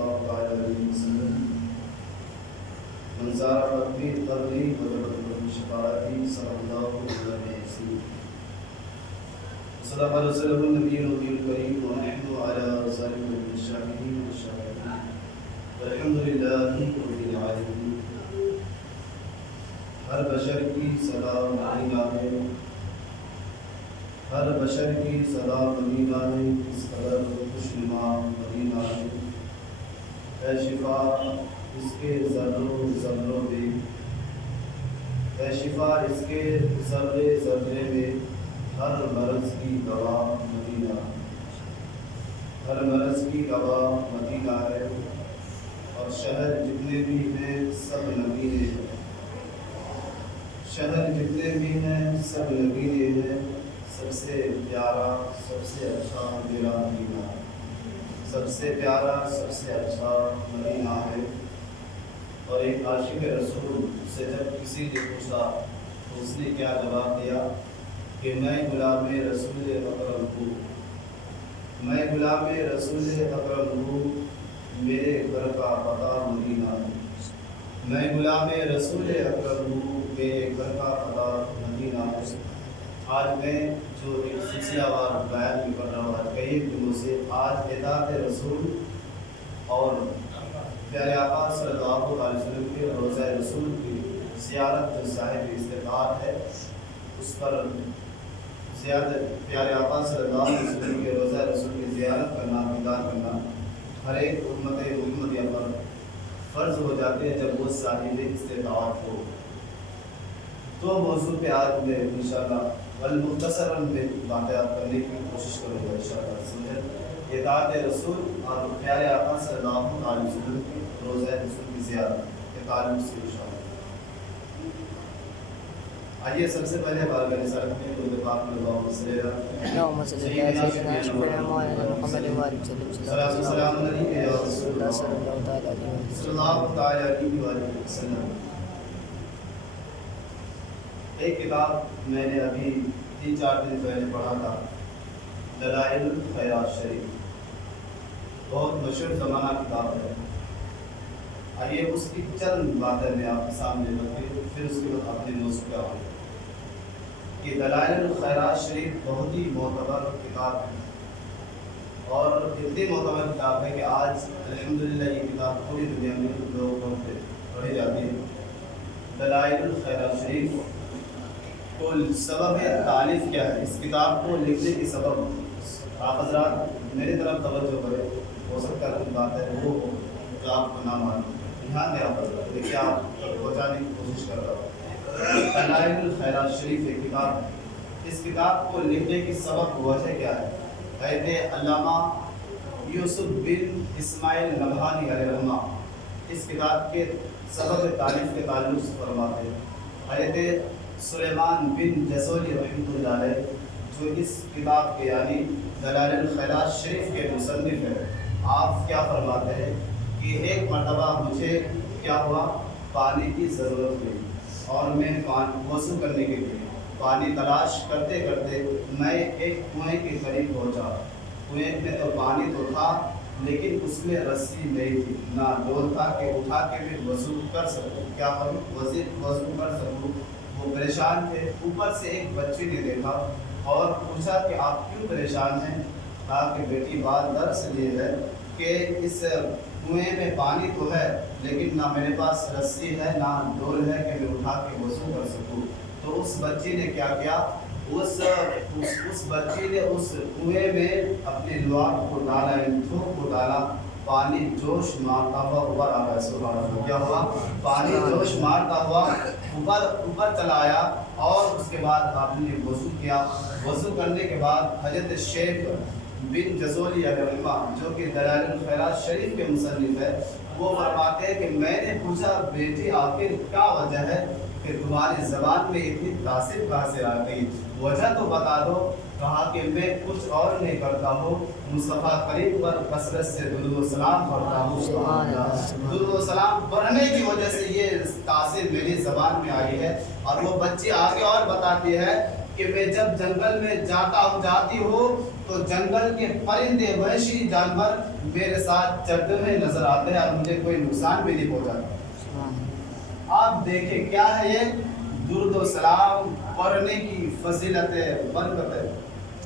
الله تعالى عليه وسلم من زار ربي قبلي وجبت له شفاعتي صلى الله عليه وسلم صدق رسوله النبي الكريم ونحن على ذلك من الشاهدين والشاكرين والحمد لله رب العالمين. ہر بشر کی صدا مدینہ میں، ہر بشر کی صدا مدینہ میں، اس قدر خوشنما مدینہ میں، اے شفا اس کے ذروں ذروں میں، اے شفا اس کے ذرے ذرے میں، ہر مرض کی دوا مدینہ، ہر مرض کی دوا مدینہ ہے. اور شہر جتنے بھی ہیں سب نبینے ہیں، شہر جتنے بھی ہیں سب نبینے ہیں. سب سے پیارا سب سے اچھا میرا مدینہ، سب سے پیارا سب سے اچھا مدینہ ہے. اور ایک عاشق رسول سے جب کسی نے پوچھا تو اس نے کیا جواب دیا کہ میں غلام رسول اکرم ہوں، میں غلام رسول اکرم ہوں، میرے گھر کا پتہ مدینہ ہے. میں غلام رسول اکرم ہوں، میرے گھر کا پتہ مدینہ ہے. آج میں جو ایک سلسلہ وار بیان بھی کر رہا ہوں کئی دنوں سے، آج اطاعت رسول اور پیارے آقا صلی اللہ علیہ وسلم کے روضہ رسول کی زیارت جو صاحب استطاعت ہے اس پر زیارت پیارے آقا صلی اللہ علیہ وسلم کے روضہ رسول کی زیارت کرنا، دیدار کرنا ہر ایک امت محمدیہ پر فرض ہو جاتے ہیں جب وہ صاحب استطاعت ہو. دو موضوع پہ آج میں انشاءاللہ والمختصراً میں باتیں کرنے کی کوشش کروں گا انشاءاللہ. اطاعت رسول اور پیارے آقا صلی اللہ علیہ وسلم کی روضہ رسول کی زیارت کے تعلق سے انشاءاللہ. آئیے سب سے پہلے بارگاہ رسالت میں درود پاک میں اللہم صلی علی سلام علیکم یا رسول اللہ صلی اللہ تعالی علیہ وسلم. ایک کتاب میں نے ابھی 3-4 دن پہلے پڑھا تھا، دلائل الخیرات شریف، بہت مشہور زمانہ کتاب ہے. آئیے اس کی چند باتیں میں آپ کے سامنے رکھ کے پھر اس کے بعد اپنے موضوع پہ آؤں. کہ دلائل الخیرات شریف بہت ہی معتبر کتاب ہے اور اتنی معتبر کتاب ہے کہ آج الحمدللہ یہ کتاب پوری دنیا میں لوگوں سے پڑھی جاتی ہے. دلائل الخیرات شریف کو سبب تالیف کیا ہے، اس کتاب کو لکھنے کی سبب آپ حضرات میری طرف توجہ کریں، ہو سکتا ہے کوئی بات ہے وہ ہو جو آپ کو نہ معلوم، دھیان دیں آپ حضرات، دیکھیے آپ پہنچانے کی کوشش کر رہا ہوں. دلائل الخیرات شریف ایک کتاب ہے. اس کتاب کو لکھنے کی سبب وجہ کیا ہے؟ حضرت علامہ یوسف بن اسماعیل نبہانی علیہ رحمہ اس کتاب کے سبب تالیف کے تعلق سے فرماتے ہیں. حضرت سلیمان بن جزولی رحمۃ اللہ علیہ جو اس کتاب کے یعنی دلائل الخیرات شریف کے مصنف ہیں، آپ کیا فرماتے ہیں کہ ایک مرتبہ مجھے کیا ہوا، پانی کی ضرورت ہوئی اور میں وضو کرنے کے لیے پانی تلاش کرتے کرتے میں ایک کنویں کے قریب پہنچا. کنویں میں تو پانی تو تھا لیکن اس میں رسی نہیں تھی، نہ ڈول تھا کہ اٹھا کے میں وضو کر سکوں، کیا کروں وضو کر سکوں. وہ پریشان تھے. اوپر سے ایک بچے نے دیکھا اور پوچھا کہ آپ کیوں پریشان ہیں؟ کہا کہ بیٹی بات دراصل یہ ہے کہ اس کنویں میں پانی تو ہے لیکن نہ میرے پاس رسی ہے نہ ڈول ہے کہ میں اٹھا کے وضو کر سکوں. تو اس بچی نے کیا کیا، اس بچی نے اس کنویں میں اپنے لعاب کو ڈالا، تھوک کو ڈالا، پانی جوش مارتا ہوا اوپر آ گیا. سبحان اللہ، کیا ہوا، پانی جوش مارتا ہوا اوپر چلا آیا. اور اس کے بعد آپ نے وضو کیا. وضو کرنے کے بعد حضرت شیخ بن جزولی علیہ رحمہ جو کہ دلائل الخیرات شریف کے مصنف ہے، وہ فرماتے ہیں کہ میں نے پوچھا بیٹی آخر کیا وجہ ہے کہ تمہاری زبان میں اتنی تاثیر کہاں سے آ گئی، وجہ تو بتا دو. کہا کہ میں کچھ اور نہیں کرتا ہوں، مصطفیٰ کریم پر کثرت سے درود و سلام پڑھتا ہوں. درود و سلام پڑھنے کی وجہ سے یہ تاثیر میری زبان میں آئی ہے. اور وہ بچی آگے اور بتاتی ہے کہ میں جب جنگل میں جاتی ہوں تو جنگل کے پرندے وحشی جانور میرے ساتھ چلتے ہوئے نظر آتے ہیں اور مجھے کوئی نقصان بھی نہیں پہنچاتا۔ آپ دیکھیں کیا ہے یہ درود و سلام پڑھنے کی فضیلت برکت ہے۔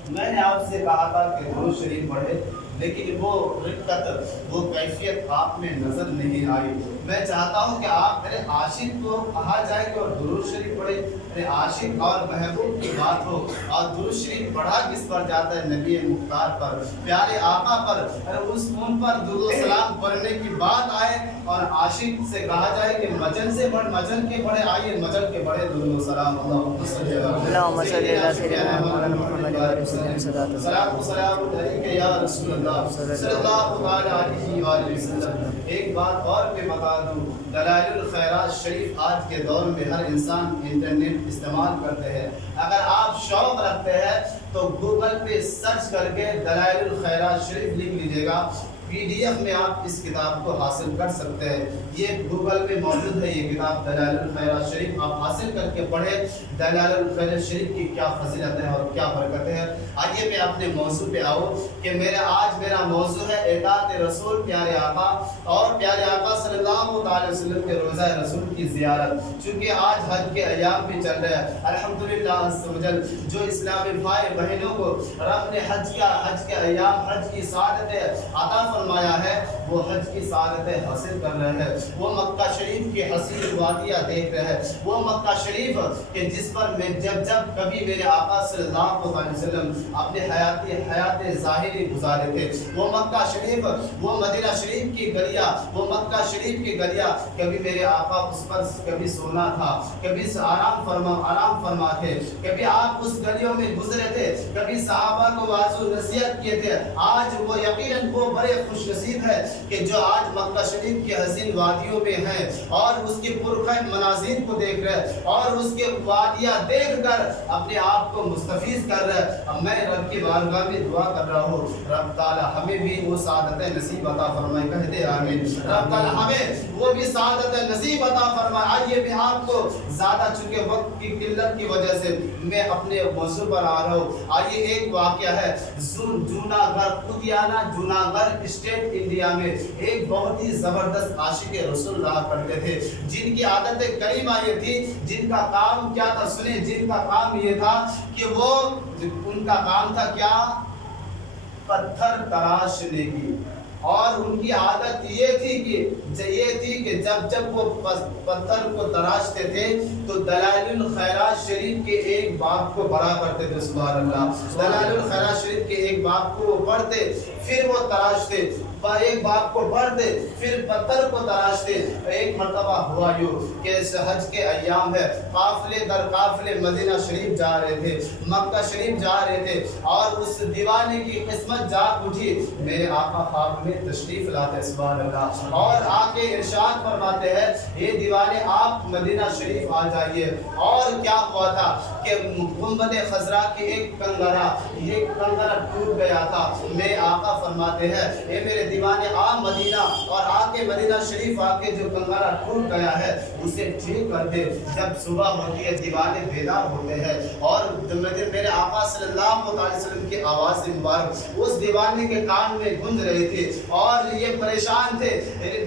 میں نے آپ سے کہا تھا کہ درود شریف پڑھے، لیکن وہ رقت وہ کیفیت آپ میں نظر نہیں آئی۔ میں چاہتا ہوں کہ آپ میرے عاشق کو کہا جائے کہ اور درود شریف پڑھے، میرے عاشق اور محبوب کی بات ہو اور درود شریف پڑھا کس پر جاتا ہے؟ نبی مختار پر، پیارے آقا پر، ان پر درود و سلام پڑھنے کی بات آئے اور عاشق سے کہا جائے کہ مجن سے پڑھ، مجن کے پڑھے، آئیے مجن کے پڑھے درود و سلام۔ اللہم صلی علی سیدنا محمد صلاۃ و سلام علیک یا رسول اللہ صلی اللہ علیہ وآلہ وسلم۔ ایک بات اور میں بتا دوں، دلائل الخیرات شریف آج کے دور میں ہر انسان انٹرنیٹ استعمال کرتے ہیں۔ اگر آپ شوق رکھتے ہیں تو گوگل پہ سرچ کر کے دلائل الخیرات شریف لکھ لیجئے گا، PDF میں آپ اس کتاب کو حاصل کر سکتے ہیں۔ یہ گوگل پہ موجود ہے یہ کتاب دلائل الخیرات شریف، آپ حاصل کر کے پڑھیں دلائل الخیرات شریف کی کیا فضیلت ہے اور کیا برکت ہے۔ آئیے میں اپنے موضوع پہ آؤں کہ میرا موضوع ہے اطاعت رسول، پیارے آقا اور پیارے آقا صلی اللہ علیہ وسلم کے روضہ رسول کی زیارت۔ چونکہ آج حج کے ایام بھی چل رہے ہیں، الحمدللہ عز و جل جو اسلامی بھائی بہنوں کو رب نے حج کے ایام حج کی سعادت عطا فرمایا ہے، وہ حج کی سعادتیں حاصل کر رہے ہیں، وہ مکہ شریف کی حسین وادیاں دیکھ رہے ہیں، وہ مکہ شریف کہ جس پر میں جب کبھی میرے آقا صلی اللہ علیہ وسلم اپنے حیات ظاہری گزارے تھے، وہ مکہ شریف، وہ مدینہ شریف کی گلیاں، وہ مکہ شریف کی گلیاں، کبھی میرے آقا اس پر کبھی سونا تھا، کبھی آرام فرما تھے، کبھی آپ اس گلیوں میں گزرے تھے، کبھی صحابہ کو واضح نصیحت کیے تھے۔ آج وہ یقیناً وہ بڑے خوش نصیب ہے کہ جو آج مکہ شریف کی حسین وادیوں میں ہیں اور اس کے پرخیر مناظر کو دیکھ رہے اور اس کے وادیاں دیکھ کر اپنے آپ کو مستفیض کر رہے۔ اب میں رب کی بارگاہ میں دعا کر رہا ہوں، رب تعالی ہمیں بھی وہ سعادت نصیب عطا فرمائے، کہتے آمین۔ رب تعالی ہمیں وہ بھی سعادت نصیب عطا فرمائے۔ آئیے میں آپ کو زیادہ چونکہ وقت کی قلت کی وجہ سے میں اپنے موضوع پر آ رہا ہوں۔ آئیے ایک واقعہ ہے جوناگڑھ اسٹیٹ انڈیا میں ایک بہت ہی زبردست عاشق رسول رہا کرتے تھے، جن کی عادت کریمہ یہ تھی، جن کا کام کیا تھا سنیں، جن کا کام یہ تھا کہ ان کا کام تھا کیا؟ پتھر تراشنے کی۔ اور ان کی عادت یہ تھی کہ جب وہ پتھر کو تراشتے تھے تو دلائل الخیرات شریف کے ایک باب کو پڑھا کرتے تھے، سبحان اللہ۔ دلائل الخیرات شریف کے ایک باب کو وہ پڑھتے، پھر وہ تراشتے، ایک باب کو پڑھتے، پھر پتھر کو تراشتے۔ ایک مرتبہ ہوا یوں کہ حج کے ایام ہے، قافلے در قافلے مدینہ شریف جا رہے تھے، مکہ شریف جا رہے تھے، اور اس دیوانے کی قسمت جاگ اٹھی، میرے آقا خواب میں تشریف لاتے، سبحان اللہ، اور آ کے ارشاد فرماتے ہیں یہ دیوانے آپ مدینہ شریف آ جائیے۔ اور کیا ہوا تھا کہ گنبد خضرا کی ایک کنگرا ٹوٹ گیا تھا۔ میرے آقا فرماتے ہیں اے میرے دیوانے آ مدینہ، اور آ کے مدینہ شریف آ کے جو کنگرا ٹوٹ گیا ہے اسے ٹھیک کر دے۔ جب صبح ہوتی ہے دیوانے بیدار ہوتے ہیں اور میرے آقا صلی اللہ علیہ وسلم کی آواز مبارک اس دیوانے کے کان میں گونج رہی تھی اور یہ پریشان تھے،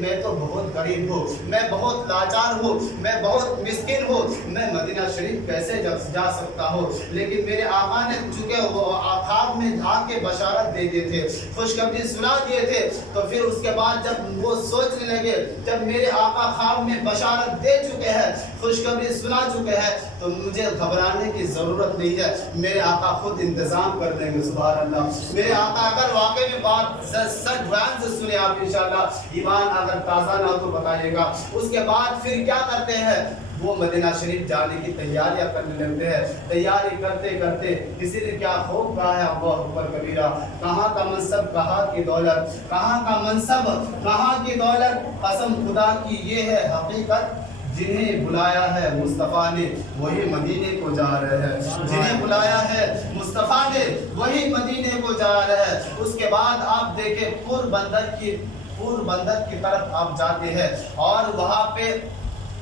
میں تو بہت غریب ہوں، میں بہت لاچار ہوں، میں بہت مسکین ہوں، میں مدینہ شریف کیسے جا سکتا ہوں؟ لیکن میرے آقا نے چونکہ وہ خواب میں آ کے بشارت دے دیے تھے، خوشخبری سنا دیے تھے، تو پھر اس کے بعد جب وہ سوچنے لگے، جب میرے آقا خواب میں بشارت دے چکے ہیں، خوشخبری سنا چکے ہیں، تو مجھے گھبرانے کی ضرورت نہیں ہے، میرے آقا خود انتظام کر دیں گے، سبحان اللہ۔ میرے آقا اگر واقعی میں بات سچ بیان سے سنے آپ انشاءاللہ، ایمان اگر تازہ نہ ہو تو بتائیے گا۔ اس کے بعد پھر کیا کرتے ہیں؟ وہ مدینہ شریف جانے کی تیاریاں کرنے لگتے ہیں۔ تیاری کرتے کرتے کسی نے کیا خوب کہا ہے، اللہ اکبر کبیرہ، کہاں کا منصب کہاں کی دولت، کہاں کا منصب کہاں کی دولت، قسم خدا کی یہ ہے حقیقت، جنہیں بلایا ہے مصطفیٰ نے وہی مدینے کو جا رہے ہیں، جنہیں بلایا ہے مصطفیٰ نے وہی مدینے کو جا رہے ہیں۔ اس کے بعد آپ دیکھیں پور بندر کی طرف آپ جاتے ہیں اور وہاں پہ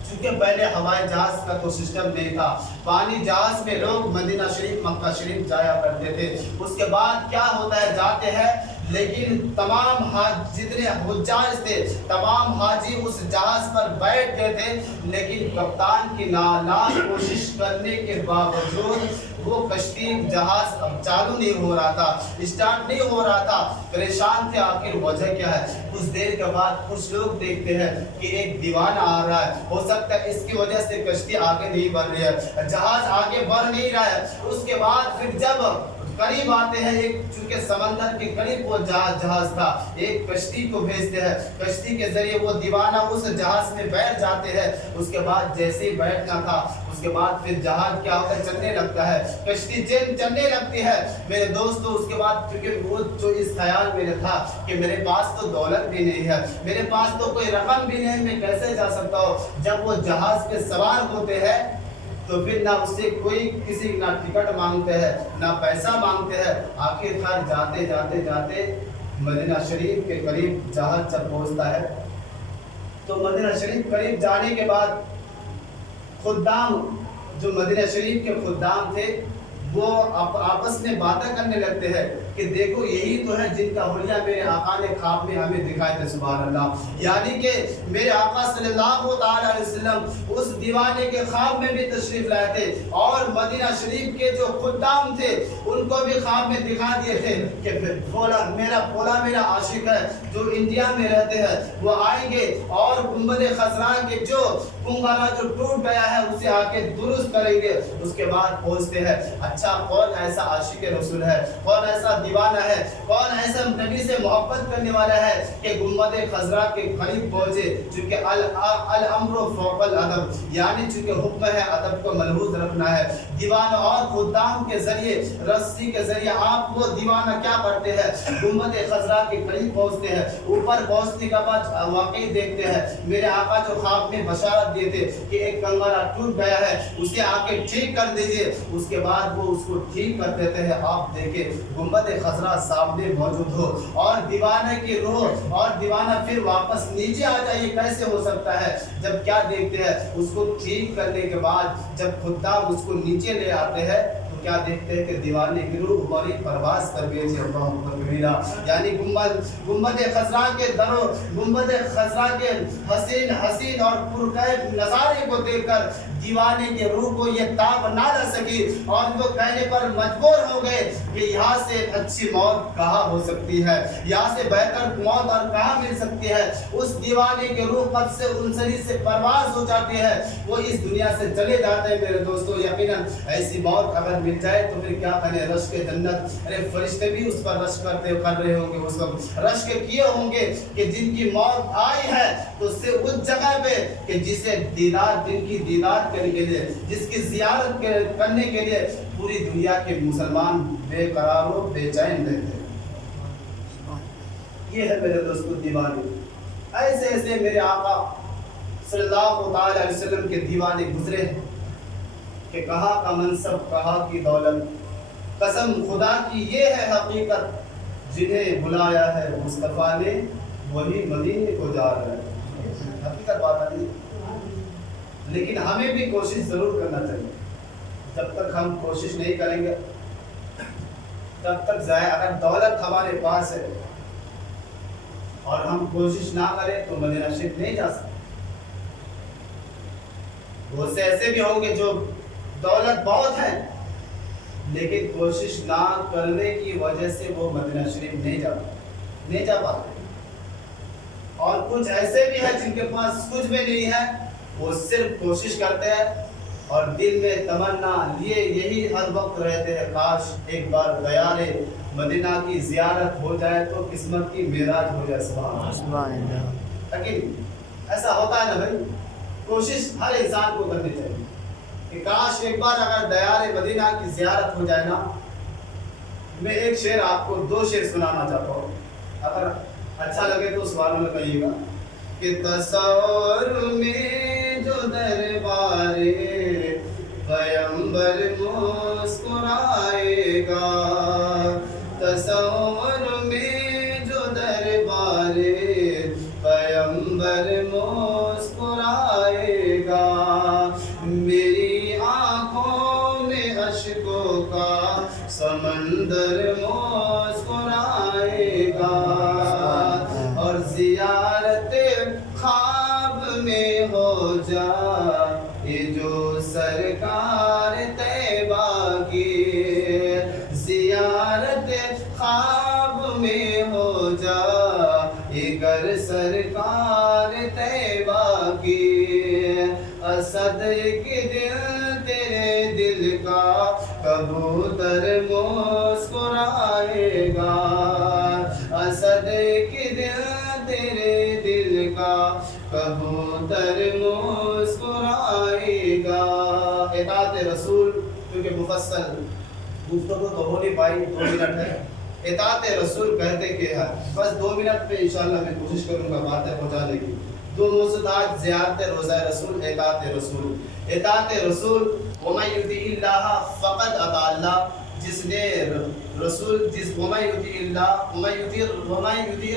چونکہ پہلے ہوائی جہاز کا تو سسٹم نہیں تھا، پانی جہاز میں لوگ مدینہ شریف مکہ شریف جایا کرتے تھے۔ اس کے بعد کیا ہوتا ہے، جاتے ہیں لیکن تمام جتنے حجاج تھے تمام حاجی اس جہاز پر بیٹھ گئے تھے، لیکن کپتان کی نالاج کوشش کرنے کے باوجود وہ کشتی جہاز اب چالو نہیں ہو رہا تھا، اسٹارٹ نہیں ہو رہا تھا، پریشان تھے آخر وجہ کیا ہے۔ کچھ دیر کے بعد کچھ لوگ دیکھتے ہیں کہ ایک دیوانہ آ رہا ہے، ہو سکتا ہے اس کی وجہ سے کشتی آگے نہیں بڑھ رہی ہے، جہاز آگے بڑھ نہیں رہا ہے۔ اس کے بعد پھر جب قریب آتے ہیں، ایک چونکہ سمندر کے قریب وہ جہاز تھا، ایک کشتی کو بھیجتے ہیں، کشتی کے ذریعے وہ دیوانہ اس جہاز میں بیٹھ جاتے ہیں۔ اس کے بعد جیسے ہی بیٹھنا تھا، اس کے بعد پھر جہاز کیا ہوتا ہے، چلنے لگتا ہے، کشتی چلنے لگتی ہے۔ میرے دوستو اس کے بعد کیونکہ وہ جو اس خیال میں تھا کہ میرے پاس تو دولت بھی نہیں ہے، میرے پاس تو کوئی رقم بھی نہیں، میں کیسے جا سکتا ہوں۔ جب وہ جہاز پہ سوار ہوتے ہیں تو پھر نہ اس سے کوئی کسی نہ ٹکٹ مانگتے ہیں نہ پیسہ مانگتے ہیں۔ آخر کار جاتے جاتے جاتے مدینہ شریف کے قریب جہاز جب پہنچتا ہے تو مدینہ شریف قریب جانے کے بعد خدام جو مدینہ شریف کے خدام تھے وہ آپس میں باتیں کرنے لگتے ہیں کہ دیکھو یہی تو ہے جن کا حلیہ میرے آقا نے خواب میں ہمیں دکھائے تھے، سبحان اللہ۔ یعنی کہ میرے آقا صلی اللہ تعالی علیہ وسلم اس دیوانے کے خواب میں بھی تشریف لائے تھے، اور مدینہ شریف کے جو خدام تھے ان کو بھی خواب میں دکھا دیے تھے کہ میرا عاشق ہے جو انڈیا میں رہتے ہیں، وہ آئیں گے اور گنبد خضرا کے جو کنگارا جو ٹوٹ گیا ہے اسے آ کے درست کریں گے۔ اس کے بعد پہنچتے ہیں، اچھا کون ایسا عاشق رسول ہے، کون ایسا دیوانہ ہے، کون ایسا نبی سے محبت کرنے والا ہے کہ گنبد خضرا کے قریب پہنچے، چونکہ الامر فوق الادب، یعنی چونکہ حکم ہے ادب کو ملحوظ رکھنا ہے۔ دیوانہ اور خدام کے ذریعے رسی کے ذریعے آپ وہ دیوانہ کیا کرتے ہیں، گنبد خضرا کے قریب پہنچتے ہیں۔ اوپر پہنچنے کے بعد واقعی دیکھتے ہیں میرے آقا جو خواب میں بشارت دیے تھے کہ ایک کنگارا ٹوٹ گیا ہے اسے آ کے ٹھیک کر دیجئے۔ اس کے بعد وہ اس کو ٹھیک کر دیتے ہیں۔ آپ دیکھیں گنبد خضرا سامنے موجود ہو اور دیوانہ کی روح اور دیوانہ پھر واپس نیچے آ جائے، یہ کیسے ہو سکتا ہے؟ جب کیا دیکھتے ہیں اس کو ٹھیک کرنے کے بعد جب خدام اس کو نیچے لے آتے ہیں تو کیا دیکھتے ہیں کہ دیوانے کی روح بڑی پرواز کر گئی تھی، اللہ اکبر کبیرہ۔ یعنی گنبد خضرا کے درو گنبد خضرا کے حسین اور پرکیف نظارے کو دیکھ کر دیوانے کے روح کو یہ تاب نہ رہ سکی اور وہ کہنے پر مجبور ہو گئے کہ یہاں سے اچھی موت کہاں ہو سکتی ہے، یہاں سے بہتر موت اور کہاں مل سکتی ہے۔ اس دیوانے کے روح قد سے انسری سے پرواز ہو جاتی ہے، وہ اس دنیا سے چلے جاتے ہیں۔ میرے دوستو یقیناً ایسی موت اگر مل جائے تو پھر کیا کہنے، رشک جنت، ارے فرشتے بھی اس پر رشک کر رہے ہوں گے، اس وقت رشک کیے ہوں گے کہ جن کی موت آئی ہے تو اس سے اس جگہ پہ کہ جسے جن کی دیدار کے لیے، جس کی زیارت کرنے کے لیے پوری دنیا کے مسلمان بے قرار و بے چین رہتے ہیں۔ یہ ہے میرے دوستو دیوانے۔ ایسے ایسے میرے آقا صلی اللہ تعالی علیہ وسلم کے دیوانے گزرے کہ کہاں کا منصب، کہاں کی دولت، قسم خدا کی یہ ہے حقیقت، جنہیں بلایا ہے مصطفیٰ نے وہی مدینے کو جا رہے ہیں۔ حقیقت بات ہے، لیکن ہمیں بھی کوشش ضرور کرنا چاہیے۔ جب تک ہم کوشش نہیں کریں گے تب تک ضائع۔ اگر دولت ہمارے پاس ہے اور ہم کوشش نہ کریں تو مدینہ شریف نہیں جا سکتے۔ بہت سے ایسے بھی ہوں گے جو دولت بہت ہے لیکن کوشش نہ کرنے کی وجہ سے وہ مدینہ شریف نہیں جا پاتے، اور کچھ ایسے بھی ہیں جن کے پاس کچھ بھی نہیں ہے، وہ صرف کوشش کرتے ہیں اور دل میں تمنا لیے یہی ہر وقت رہتے ہیں، کاش ایک بار دیار مدینہ کی زیارت ہو جائے تو قسمت کی معراج ہو جائے۔ سبحان اللہ۔ لیکن ایسا ہوتا ہے نا بھائی، کوشش ہر انسان کو کرنی چاہیے کہ کاش ایک بار اگر دیار مدینہ کی زیارت ہو جائے نا۔ میں ایک شعر آپ کو، دو شعر سنانا چاہتا ہوں، اگر اچھا لگے تو سبحان اللہ کہیے گا کہ تصور میں جو دربار پیغمبر مسکرائے گا، تصور میں جو دربار پیغمبر مسکرائے گا، عاشقوں کا سمندر مسکرائے گا، اور زیارت خواب میں ہو جائے جو سرکار طیبہ کی، زیارت خواب میں ہو جائے گر سرکار طیبہ کی، اسد کے دل تیرے دل کا کبوتر مسکرائے گا، اسد کے دل تیرے دل کا کبوتر مسکرائے گا۔ اطاعت رسول، کیونکہ مفصل گفتگو تو ہو نہیں پائی، 2 منٹ ہے۔ اطاعت رسول کہتے کہ ہے، بس 2 منٹ پہ انشاءاللہ میں کوشش کروں گا باتیں پہنچانے کی۔ 2 موضوعات: زیارت روضہ رسول، اطاعت رسول۔ اطاعت رسول، وَمَن يُطِعِ اللَّهَ فَقَدْ أَطَاعَ اللَّهَ، جس نے رسول وَمَن يُطِعِ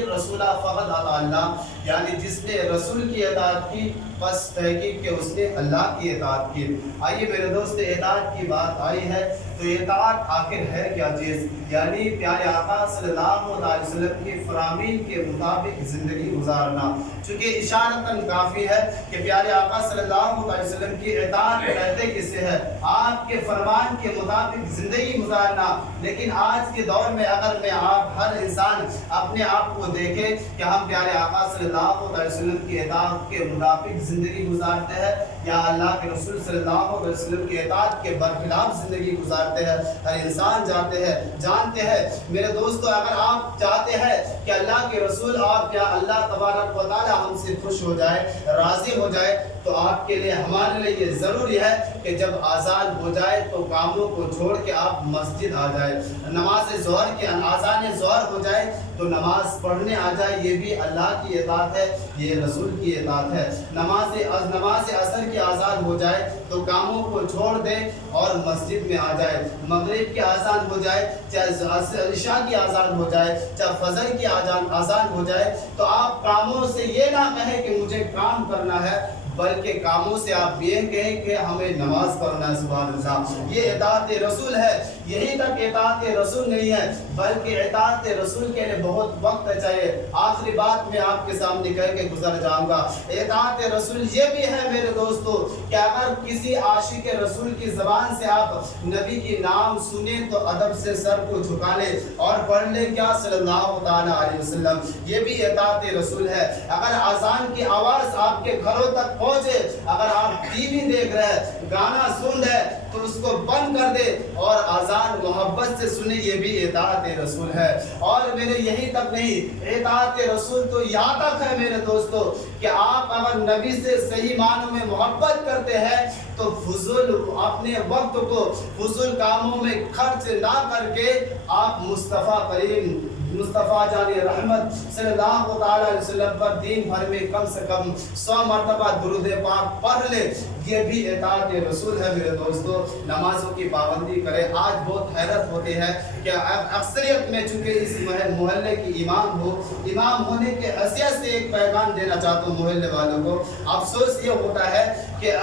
الرَّسُولَ فَقَدْ أَطَاعَ اللَّهَ، یعنی جس نے رسول کی اطاعت کی بس تحقیق کہ اس نے اللہ کی اطاعت کی۔ آئیے میرے دوست، اطاعت کی بات آئی ہے تو اطاعت آخر ہے کیا چیز؟ یعنی پیارے آقا صلی اللہ علیہ وسلم کی فرامین کے مطابق زندگی گزارنا۔ چونکہ اشارتاً کافی ہے کہ پیارے آقا صلی اللہ علیہ وسلم کی اطاعت کہتے کسے ہے؟ آپ کے فرمان کے مطابق زندگی گزارنا۔ لیکن آج کے دور میں اگر میں آپ ہر انسان اپنے آپ کو دیکھے کہ ہم پیارے آقا صلی اللہ علیہ وسلم کی اطاعت کے مطابق زندگی گزارتے ہیں یا اللہ کے رسول صلی اللہ علیہ وسلم کی اطاعت کے برخلاف زندگی گزارتے ہیں، ہر انسان جانتے ہیں میرے دوستو، اگر آپ چاہتے ہیں کہ اللہ کے رسول آپ یا اللہ تبارک و تعالی ہم سے خوش ہو جائے، راضی ہو جائے، تو آپ کے لیے ہمارے لیے یہ ضروری ہے کہ جب آذان ہو جائے تو کاموں کو چھوڑ کے آپ مسجد آ جائے، نماز ظہر کی آذان ظہر ہو جائے تو نماز پڑھنے آ جائے۔ یہ بھی اللہ کی اطاعت ہے، یہ رسول کی اطاعت ہے۔ نماز عصر کی آذان ہو جائے تو کاموں کو چھوڑ دے اور مسجد میں آ جائے۔ مغرب کی آذان ہو جائے، چاہے عشاء کی آذان ہو جائے، چاہے فجر کی آذان ہو جائے، تو آپ کاموں سے یہ نہ کہیں کہ مجھے کام کرنا ہے، بلکہ کاموں سے آپ یہ کہیں کہ ہمیں نماز پڑھنا ہے۔ سبحان اللہ، یہ اطاعت رسول ہے۔ یہی تک اطاعت رسول نہیں ہے بلکہ اطاعت رسول کے لیے بہت وقت چاہیے۔ آخری بات میں آپ کے سامنے کہہ کے گزر جاؤں گا۔ اطاعت رسول یہ بھی ہے میرے دوستو کہ اگر کسی عاشق رسول کی زبان سے آپ نبی کی نام سنیں تو ادب سے سر کو جھکا لیں اور پڑھ لیں کیا صلی اللہ تعالیٰ علیہ وسلم، یہ بھی اطاعت رسول ہے۔ اگر اذان کی آواز آپ کے گھروں تک پہنچے، اگر آپ ٹی وی دیکھ رہے ہیں، گانا سن رہے ہیں، تو اس کو بند کر دے اور اذان محبت سے سنے، یہ بھی اطاعت رسول ہے۔ اور میرے یہی تک نہیں، اطاعت رسول تو یہاں تک ہے میرے دوستو کہ آپ اگر نبی سے صحیح معنوں میں محبت کرتے ہیں تو فضول اپنے وقت کو فضول کاموں میں خرچ نہ کر کے آپ مصطفیٰ کریم مصطفیٰ جان رحمت صلی اللہ تعالیٰ علیہ وسلم پر دین بھر میں کم سے کم 100 مرتبہ درود پاک پڑھ لے، یہ بھی اطاعت رسول ہے میرے دوستو۔ نمازوں کی پابندی کرے۔ آج بہت حیرت ہوتی ہے کہ اکثریت میں چونکہ اس محلے کی امام ہونے کے حیثیت سے ایک پیغام دینا چاہتا ہوں محلے والوں کو۔ افسوس یہ ہوتا ہے کہ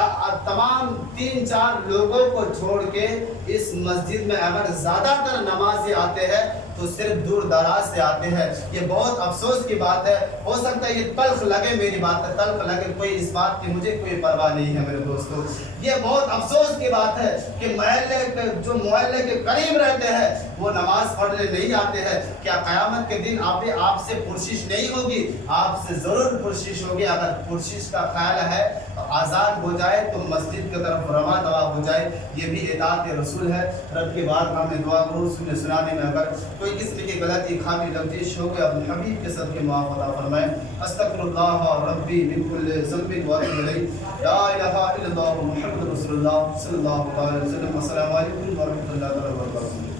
تمام 3-4 لوگوں کو چھوڑ کے اس مسجد میں اگر زیادہ تر نمازی آتے ہیں تو صرف دور دراز سے آتے ہیں۔ یہ بہت افسوس کی بات ہے۔ ہو سکتا ہے یہ تلخ لگے، میری بات تلخ لگے، کوئی اس بات کی مجھے کوئی پرواہ نہیں ہے میرے دوستو۔ یہ بہت افسوس کی بات ہے کہ محلے کے قریب رہتے ہیں وہ نماز پڑھنے نہیں آتے ہیں۔ کیا قیامت کے دن آپ سے پرسش نہیں ہوگی؟ آپ سے ضرور پرسش ہوگی۔ اگر پرسش کا خیال ہے آزاد ہو جائے تو مسجد کی طرف رواں دوا ہو جائے، یہ بھی اطاعت رسول ہے۔ رب کے بعد ہمیں دعا کروں، سنانے میں اگر کوئی قسم کی غلطی خامی لغزش ہو گیا اپنے حبیب کے صدقے معاف عطا فرمائیں۔ استغفر اللہ ربی من کل ذنب واتوب الیہ، لا الہ الا اللہ محمد رسول اللہ صلی اللہ علیہ وسلم۔ السلام علیکم ورحمۃ اللہ وبرکاتہ۔